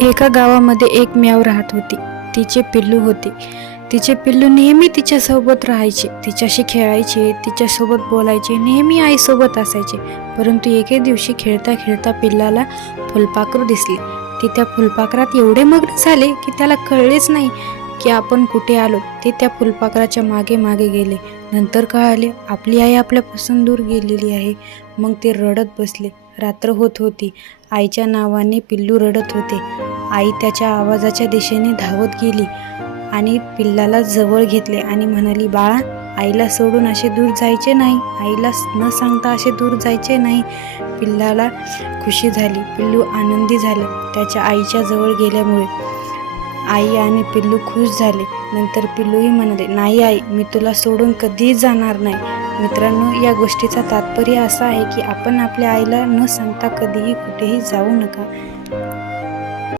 एका गावामध्ये एक म्याव राहत होती. तिचे पिल्लू होते. तिचे पिल्लू नेहमी तिच्यासोबत राहायचे, तिच्याशी खेळायचे, तिच्यासोबत बोलायचे, नेहमी आईसोबत असायचे. परंतु एके दिवशी खेळता खेळता पिल्लाला फुलपाखरू दिसले. ते त्या फुलपाखरात एवढे मग्न झाले की त्याला कळलेच नाही की आपण कुठे आलो. ते त्या फुलपाखराच्या मागे मागे गेले. नंतर कळाले आपली आई आपल्यापासून दूर गेलेली आहे. मग ते रडत बसले. रात्र होत होती. आईच्या नावाने पिल्लू रडत होते. आई त्याच्या आवाजाच्या दिशेने धावत गेली आणि पिल्लाला जवळ घेतले आणि म्हणाली, बाळा, आईला सोडून असे दूर जायचे नाही. आईला न सांगता असे दूर जायचे नाही. पिल्लाला खुशी झाली. पिल्लू आनंदी झालं त्याच्या आईच्या जवळ गेल्यामुळे. आई आणि पिल्लू खुश झाले. नंतर पिल्लूही म्हणाले, नाही आई, मी तुला सोडून कधीच जाणार नाही. मित्रांनो, या गोष्टीचा तात्पर्य असा आहे की आपण आपल्या आईला न सांगता कधीही कुठेही जाऊ नका.